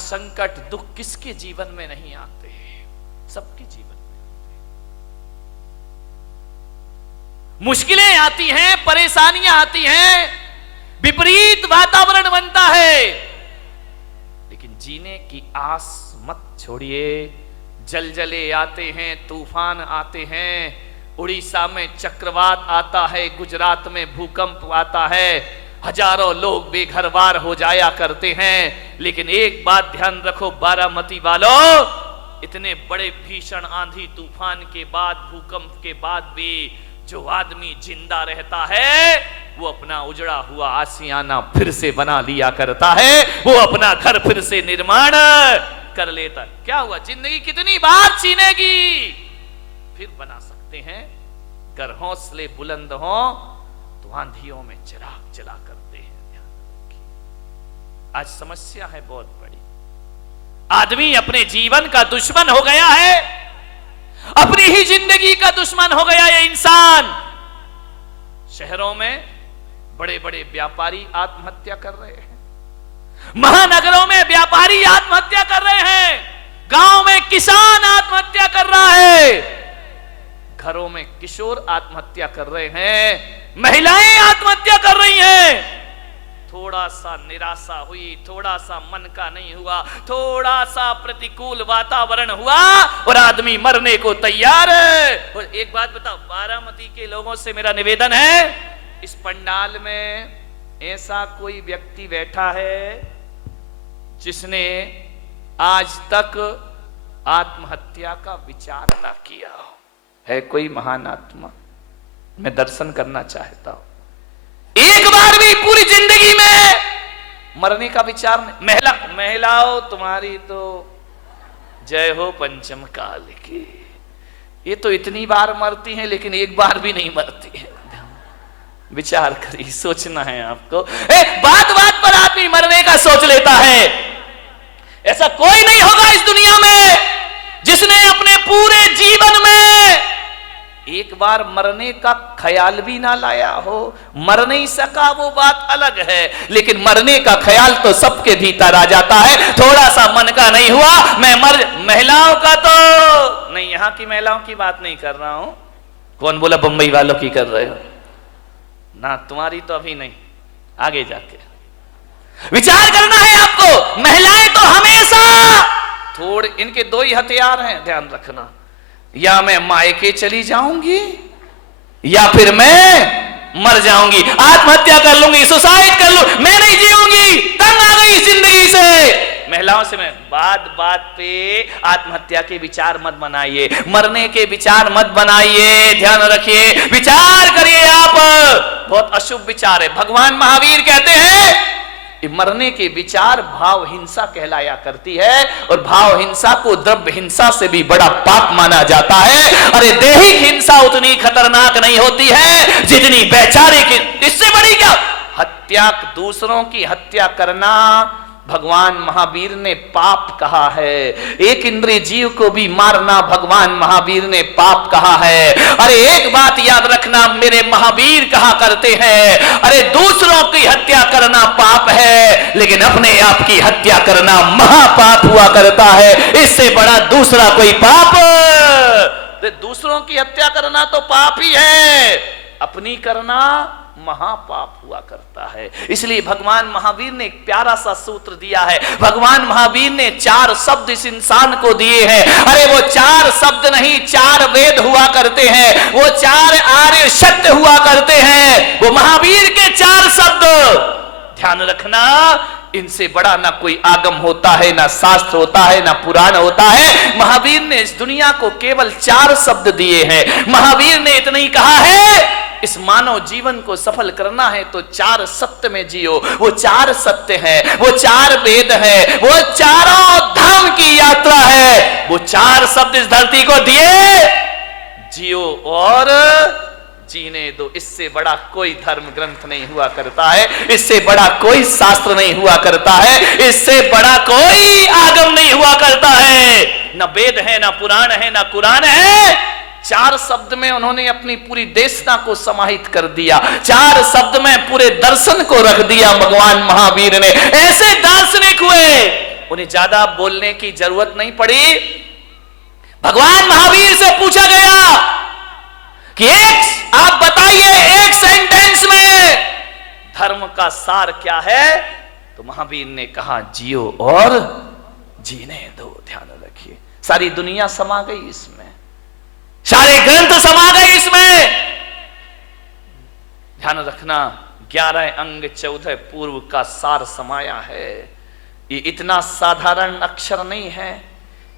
संकट दुख किसके जीवन में नहीं आते, सबके जीवन में मुश्किलें आती हैं, परेशानियां आती हैं, विपरीत वातावरण बनता है, लेकिन जीने की आस मत छोड़िए। जलजले आते हैं, तूफान आते हैं, उड़ीसा में चक्रवात आता है, गुजरात में भूकंप आता है, हजारों लोग बेघरबार हो जाया करते हैं। लेकिन एक बात ध्यान रखो बारामती वालों, इतने बड़े भीषण आंधी तूफान के बाद, भूकंप के बाद भी जो आदमी जिंदा रहता है वो अपना उजड़ा हुआ आशियाना फिर से बना लिया करता है, वो अपना घर फिर से निर्माण कर लेता। क्या हुआ, जिंदगी कितनी बार छीनेगी, फिर बना सकते हैं। अगर हौसले बुलंद हो तो आंधियों में चिराग जला करते हैं। ध्यान रखिए, आज समस्या है बहुत बड़ी। आदमी अपने जीवन का दुश्मन हो गया है, अपनी ही जिंदगी का दुश्मन हो गया ये इंसान। शहरों में बड़े बड़े व्यापारी आत्महत्या कर रहे हैं, महानगरों में व्यापारी आत्महत्या कर रहे हैं, गांव में किसान आत्महत्या कर रहा है, घरों में किशोर आत्महत्या कर रहे हैं, महिलाएं आत्महत्या कर रही हैं। थोड़ा सा निराशा हुई, थोड़ा सा मन का नहीं हुआ, थोड़ा सा प्रतिकूल वातावरण हुआ और आदमी मरने को तैयार है। और एक बात बताओ, बारामती के लोगों से मेरा निवेदन है, इस पंडाल में ऐसा कोई व्यक्ति बैठा है जिसने आज तक आत्महत्या का विचार ना किया हो? है कोई महान आत्मा? मैं दर्शन करना चाहता हूं। एक बार भी पूरी जिंदगी में मरने का विचार नहीं। महिलाओं तुम्हारी तो जय हो पंचम काल की, ये तो इतनी बार मरती हैं लेकिन एक बार भी नहीं मरती है। विचार करिए, सोचना है आपको। बात बात पर आदमी मरने का सोच लेता है। ऐसा कोई नहीं होगा इस दुनिया में जिसने अपने पूरे जीवन में एक बार मरने का ख्याल भी ना लाया हो। मर नहीं सका वो बात अलग है, लेकिन मरने का ख्याल तो सबके भीतर आ जाता है। थोड़ा सा मन का नहीं हुआ मैं मर। महिलाओं का तो नहीं, यहां की महिलाओं की बात नहीं कर रहा हूं। कौन बोला बंबई वालों की कर रहे हो ना? तुम्हारी तो अभी नहीं, आगे जाके विचार करना है आपको। महिलाएं तो हमेशा थोड़े, इनके दो ही हथियार हैं, ध्यान रखना। या मैं मायके चली जाऊंगी या फिर मैं मर जाऊंगी, आत्महत्या कर लूंगी, सुसाइड कर लूं, मैं नहीं जीऊंगी, तंग आ गई जिंदगी से। महिलाओं से मैं बात बात पे आत्महत्या के विचार मत बनाइए, मरने के विचार मत बनाइए। ध्यान रखिए, विचार करिए आप, बहुत अशुभ विचार है। भगवान महावीर कहते हैं मरने के विचार भाव हिंसा कहलाया करती है, और भाव हिंसा को द्रव्य हिंसा से भी बड़ा पाप माना जाता है। अरे दैहिक हिंसा उतनी खतरनाक नहीं होती है जितनी वैचारिक। इससे बड़ी क्या हत्या, दूसरों की हत्या करना भगवान महावीर ने पाप कहा है। एक इंद्रिय जीव को भी मारना भगवान महावीर ने पाप कहा है। अरे एक बात याद रखना, मेरे महावीर कहा करते हैं, अरे दूसरों की हत्या करना पाप है लेकिन अपने आप की हत्या करना महापाप हुआ करता है। इससे बड़ा दूसरा कोई पाप, दूसरों की हत्या करना तो पाप ही है, अपनी करना महापाप हुआ करता है। इसलिए भगवान महावीर ने एक प्यारा सा सूत्र दिया है। भगवान महावीर ने 4 शब्द इस इंसान को दिए हैं। अरे वो 4 शब्द नहीं, 4 वेद हुआ करते हैं, वो 4 आर्य सत्य हुआ करते हैं, वो महावीर के 4 शब्द। ध्यान रखना, इनसे बड़ा ना कोई आगम होता है, ना शास्त्र होता है, ना पुराण होता है। महावीर ने इस दुनिया को केवल 4 शब्द दिए हैं। महावीर ने इतना ही कहा है, इस मानव जीवन को सफल करना है तो 4 सत्य में जियो। वो 4 सत्य है, वो 4 वेद है, वो चारों धाम की यात्रा है। वो 4 शब्द इस धरती को दिए, जियो और जीने दो। इससे बड़ा कोई धर्म ग्रंथ नहीं हुआ करता है, इससे बड़ा कोई शास्त्र नहीं हुआ करता है, इससे बड़ा कोई आगम नहीं हुआ करता है। न वेद है, न पुराण है, न कुरान है। 4 शब्द में उन्होंने अपनी पूरी देशना को समाहित कर दिया। 4 शब्द में पूरे दर्शन को रख दिया भगवान महावीर ने। ऐसे दार्शनिक हुए उन्हें ज्यादा बोलने की जरूरत नहीं पड़ी। भगवान महावीर से पूछा गया कि एक आप बताइए एक सेंटेंस में धर्म का सार क्या है। तो महावीर ने कहा जियो और जीने दो। ध्यान रखिए, सारी दुनिया समा गई इसमें, सारे ग्रंथ समा गए इसमें। ध्यान रखना, 11 अंग 14 पूर्व का सार समाया है। ये इतना साधारण अक्षर नहीं है,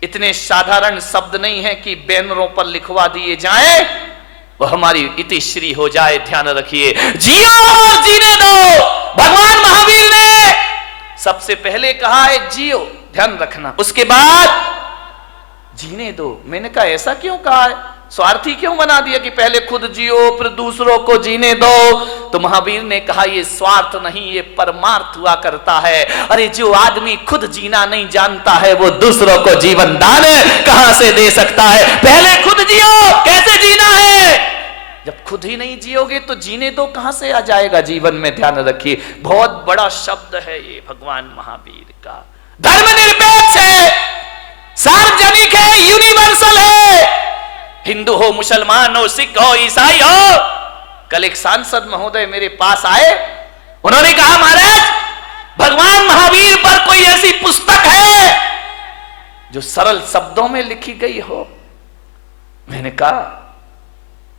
इतने साधारण शब्द नहीं है कि बैनरों पर लिखवा दिए जाए, वो हमारी इतिश्री हो जाए। ध्यान रखिए, जियो और जीने दो। भगवान महावीर ने सबसे पहले कहा है जियो, ध्यान रखना, उसके बाद जीने दो। मैंने कहा ऐसा क्यों कहा है, स्वार्थी क्यों बना दिया कि पहले खुद जियो फिर दूसरों को जीने दो। तो महावीर ने कहा ये स्वार्थ नहीं, ये परमार्थ हुआ करता है। अरे जो आदमी खुद जीना नहीं जानता है वो दूसरों को जीवन दान कहां से दे सकता है। पहले खुद जियो, कैसे जीना है। जब खुद ही नहीं जियोगे तो जीने दो कहां से आ जाएगा जीवन में। ध्यान रखिए, बहुत बड़ा शब्द है ये भगवान महावीर का। धर्मनिरपेक्ष है, सार्वजनिक है, यूनिवर्सल है। हिंदू हो, मुसलमान हो, सिख हो, ईसाई हो। कल एक सांसद महोदय मेरे पास आए, उन्होंने कहा महाराज भगवान महावीर पर कोई ऐसी पुस्तक है जो सरल शब्दों में लिखी गई हो। मैंने कहा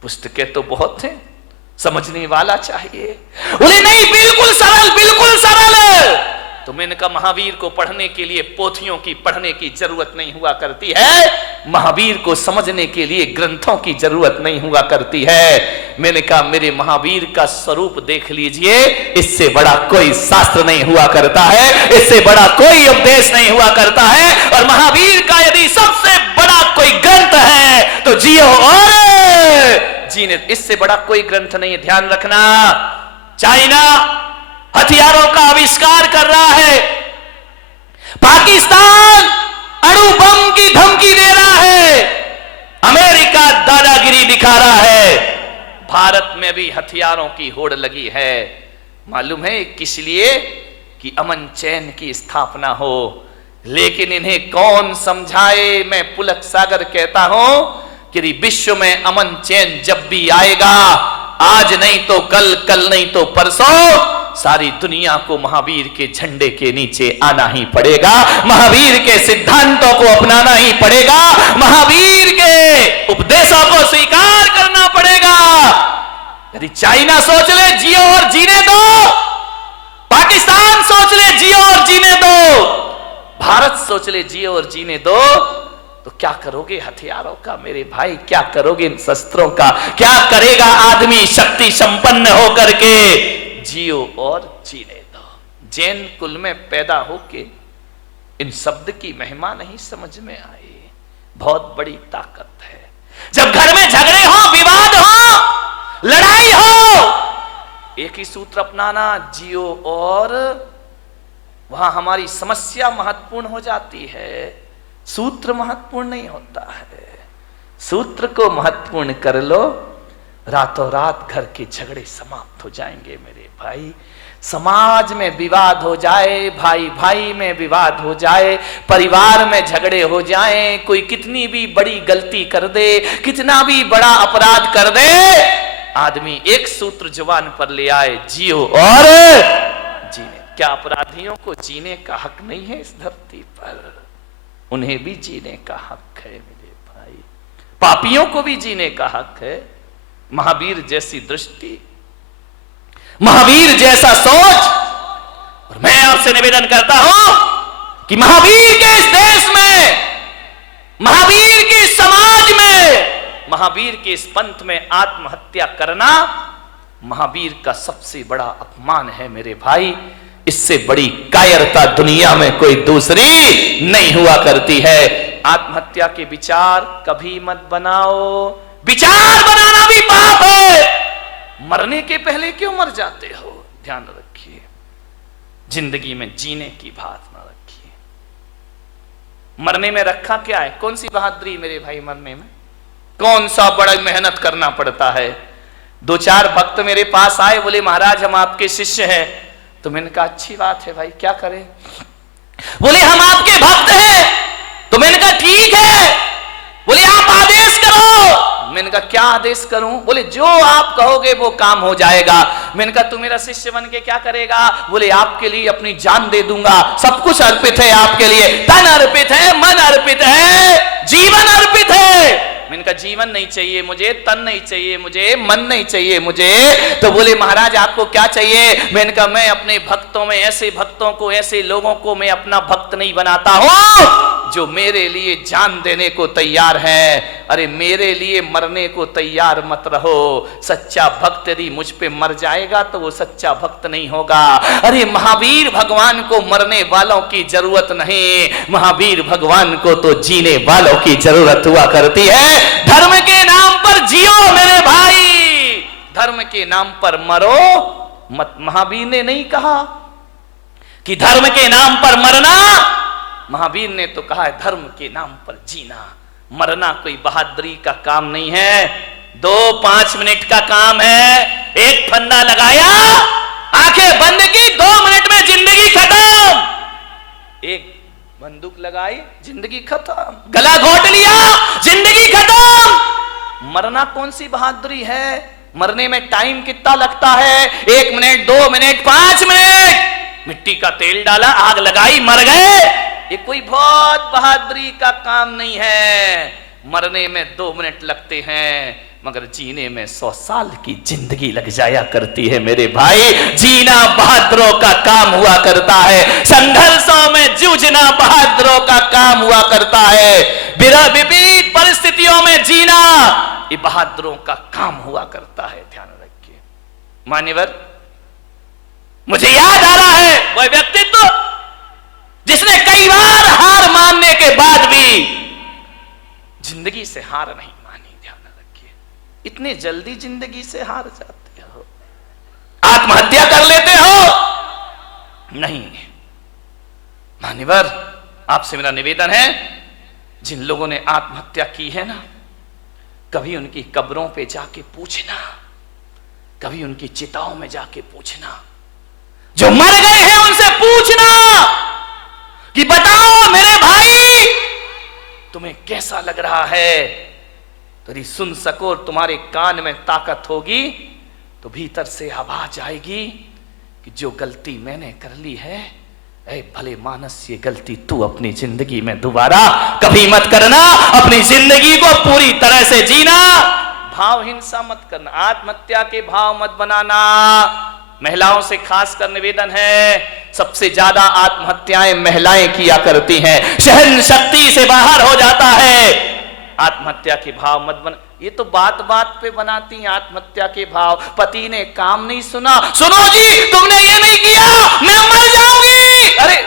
पुस्तकें तो बहुत हैं, समझने वाला चाहिए। बोले नहीं, बिल्कुल सरल, बिल्कुल सरल। तो मैंने कहा महावीर को पढ़ने के लिए पोथियों की पढ़ने की जरूरत नहीं हुआ करती है, महावीर को समझने के लिए ग्रंथों की जरूरत नहीं हुआ करती है। मैंने कहा मेरे महावीर का स्वरूप देख लीजिए, इससे बड़ा कोई शास्त्र नहीं हुआ करता है, इससे बड़ा कोई उपदेश नहीं हुआ करता है। और महावीर का यदि सबसे बड़ा कोई ग्रंथ है तो जियो और जीने, इससे बड़ा कोई ग्रंथ नहीं है। ध्यान रखना, चाइना हथियारों का आविष्कार कर रहा है, पाकिस्तान अणु बम की धमकी दे रहा है, अमेरिका दादागिरी दिखा रहा है, भारत में भी हथियारों की होड़ लगी है। मालूम है किस लिए? कि अमन चैन की स्थापना हो। लेकिन इन्हें कौन समझाए। मैं पुलक सागर कहता हूं कि विश्व में अमन चैन जब भी आएगा, आज नहीं तो कल, कल नहीं तो परसों, सारी दुनिया को महावीर के झंडे के नीचे आना ही पड़ेगा, महावीर के सिद्धांतों को अपनाना ही पड़ेगा, महावीर के उपदेशों को स्वीकार करना पड़ेगा। यदि चाइना सोच ले जियो और जीने दो, पाकिस्तान सोच ले जियो और जीने दो, भारत सोच ले जियो और जीने दो, तो क्या करोगे हथियारों का मेरे भाई, क्या करोगे इन शस्त्रों का? क्या करेगा आदमी शक्ति संपन्न होकर के? जियो और जीने दो। जैन कुल में पैदा होके इन शब्द की महिमा नहीं समझ में आई। बहुत बड़ी ताकत है। जब घर में झगड़े हो, विवाद हो, लड़ाई हो, एक ही सूत्र अपनाना, जियो और, वहां हमारी समस्या महत्वपूर्ण हो जाती है, सूत्र महत्वपूर्ण नहीं होता है। सूत्र को महत्वपूर्ण कर लो, रातों रात घर के झगड़े समाप्त हो जाएंगे मेरे भाई। समाज में विवाद हो जाए, भाई भाई में विवाद हो जाए, परिवार में झगड़े हो जाएं, कोई कितनी भी बड़ी गलती कर दे, कितना भी बड़ा अपराध कर दे, आदमी एक सूत्र जुबान पर ले आए, जियो और जीने। क्या अपराधियों को जीने का हक नहीं है इस धरती पर? उन्हें भी जीने का हक है मेरे भाई, पापियों को भी जीने का हक है। महावीर जैसी दृष्टि, महावीर जैसा सोच। और मैं आपसे निवेदन करता हूं कि महावीर के इस देश में, महावीर के समाज में, महावीर के इस पंथ में आत्महत्या करना महावीर का सबसे बड़ा अपमान है मेरे भाई। इससे बड़ी कायरता दुनिया में कोई दूसरी नहीं हुआ करती है। आत्महत्या के विचार कभी मत बनाओ, विचार बनाना भी पाप है। मरने के पहले क्यों मर जाते हो? ध्यान रखिए, जिंदगी में जीने की बात ना रखिए। मरने में रखा क्या है? कौन सी बहादुरी मेरे भाई मरने में? कौन सा बड़ा मेहनत करना पड़ता है। 2-4 भक्त मेरे पास आए, बोले महाराज हम आपके शिष्य हैं। तो मैंने कहा अच्छी बात है भाई, क्या करें? बोले हम आपके भक्त हैं। तो मैंने कहा ठीक है। बोले आप आदेश करो। मैंने कहा क्या आदेश करूं? बोले जो आप कहोगे वो काम हो जाएगा। मैंने कहा तू मेरा शिष्य बन के क्या करेगा? बोले आपके लिए अपनी जान दे दूंगा, सब कुछ अर्पित है आपके लिए, तन अर्पित है, मन अर्पित है, जीवन अर्पित है। मैंने कहा जीवन नहीं चाहिए मुझे, तन नहीं चाहिए मुझे, मन नहीं चाहिए मुझे। तो बोले महाराज आपको क्या चाहिए? मैंने कहा मैं अपने भक्तों में ऐसे भक्तों को, ऐसे लोगों को मैं अपना भक्त नहीं बनाता हूं जो मेरे लिए जान देने को तैयार है। अरे मेरे लिए मरने को तैयार मत रहो। सच्चा भक्त यदि मुझ पे मर जाएगा तो वो सच्चा भक्त नहीं होगा। अरे महावीर भगवान को मरने वालों की जरूरत नहीं, महावीर भगवान को तो जीने वालों की जरूरत हुआ करती है। धर्म के नाम पर जियो मेरे भाई, धर्म के नाम पर मरो मत। महावीर ने नहीं कहा कि धर्म के नाम पर मरना, महावीर ने तो कहा है धर्म के नाम पर जीना। मरना कोई बहादुरी का काम नहीं है, 2-5 मिनट का काम है। एक फंदा लगाया, आंखें बंद की, 2 मिनट में जिंदगी खत्म। एक बंदूक लगाई, जिंदगी खत्म। गला घोट लिया, जिंदगी खत्म। मरना कौन सी बहादुरी है? मरने में टाइम कितना लगता है? 1 मिनट, 2 मिनट, 5 मिनट। मिट्टी का तेल डाला, आग लगाई, मर गए। ये कोई बहुत बहादुरी का काम नहीं है। मरने में 2 मिनट लगते हैं, मगर जीने में 100 साल की जिंदगी लग जाया करती है मेरे भाई। जीना बहादुरों का काम हुआ करता है, संघर्षों में जूझना बहादुरों का काम हुआ करता है, विपरीत परिस्थितियों में जीना ये बहादुरों का काम हुआ करता है। ध्यान रखिए मान्यवर, मुझे याद आ रहा है वह व्यक्तित्व जिसने कई बार हार मानने के बाद भी जिंदगी से हार नहीं मानी। ध्यान रखिए, इतने जल्दी जिंदगी से हार जाते हो, आत्महत्या कर लेते हो नहीं। मान्यवर, आपसे मेरा निवेदन है, जिन लोगों ने आत्महत्या की है ना, कभी उनकी कब्रों पे जाके पूछना, कभी उनकी चिताओं में जाके पूछना, जो मर गए हैं उनसे पूछना कि बताओ मेरे भाई तुम्हें कैसा लग रहा है। तो यदि सुन सको, तुम्हारे कान में ताकत होगी तो भीतर से आवाज आएगी कि जो गलती मैंने कर ली है, ऐ भले मानस, ये गलती तू अपनी जिंदगी में दोबारा कभी मत करना। अपनी जिंदगी को पूरी तरह से जीना, भाव हिंसा मत करना, आत्महत्या के भाव मत बनाना। महिलाओं से खासकर निवेदन है, सबसे ज्यादा आत्महत्याएं महिलाएं किया करती हैं, सहन शक्ति से बाहर हो जाता है। आत्महत्या के भाव मत बना। ये तो बात बात पे बनाती हैं आत्महत्या के भाव। पति ने काम नहीं सुना, सुनो जी तुमने ये नहीं किया मैं मर जाऊंगी। अरे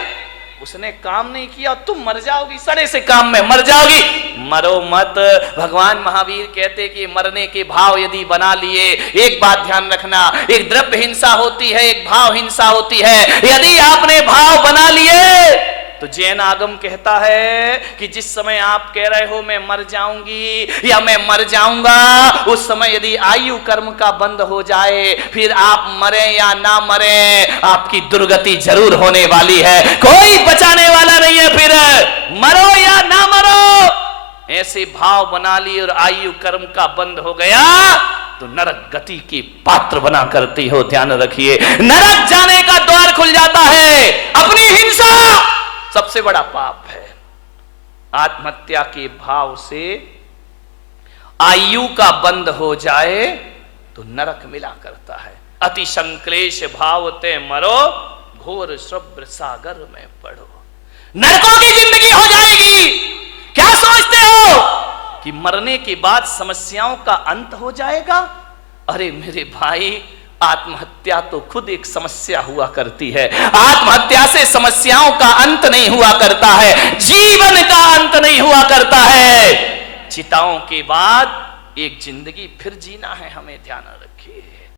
उसने काम नहीं किया, तुम मर जाओगी, सड़े से काम में मर जाओगी। मरो मत। भगवान महावीर कहते कि मरने के भाव यदि बना लिए, एक बात ध्यान रखना, एक द्रव्य हिंसा होती है, एक भाव हिंसा होती है। यदि आपने भाव बना लिए तो जैन आगम कहता है कि जिस समय आप कह रहे हो मैं मर जाऊंगी या मैं मर जाऊंगा, उस समय यदि आयु कर्म का बंद हो जाए, फिर आप मरे या ना मरे, आपकी दुर्गति जरूर होने वाली है। कोई बचाने वाला नहीं है। फिर मरो या ना मरो, ऐसे भाव बना ली और आयु कर्म का बंद हो गया तो नरक गति की पात्र बना करती हो। ध्यान रखिए, नरक जाने का द्वार खुल जाता है। अपनी हिंसा सबसे बड़ा पाप है। आत्महत्या के भाव से आयु का बंद हो जाए तो नरक मिला करता है। अति संक्लेश भाव ते मरो, घोर शुभ्र सागर में पड़ो। नरकों की जिंदगी हो जाएगी। क्या सोचते हो कि मरने के बाद समस्याओं का अंत हो जाएगा? अरे मेरे भाई, आत्महत्या तो खुद एक समस्या हुआ करती है। आत्महत्या से समस्याओं का अंत नहीं हुआ करता है, जीवन का अंत नहीं हुआ करता है। चिताओं के बाद एक जिंदगी फिर जीना है, हमें ध्यान रखना।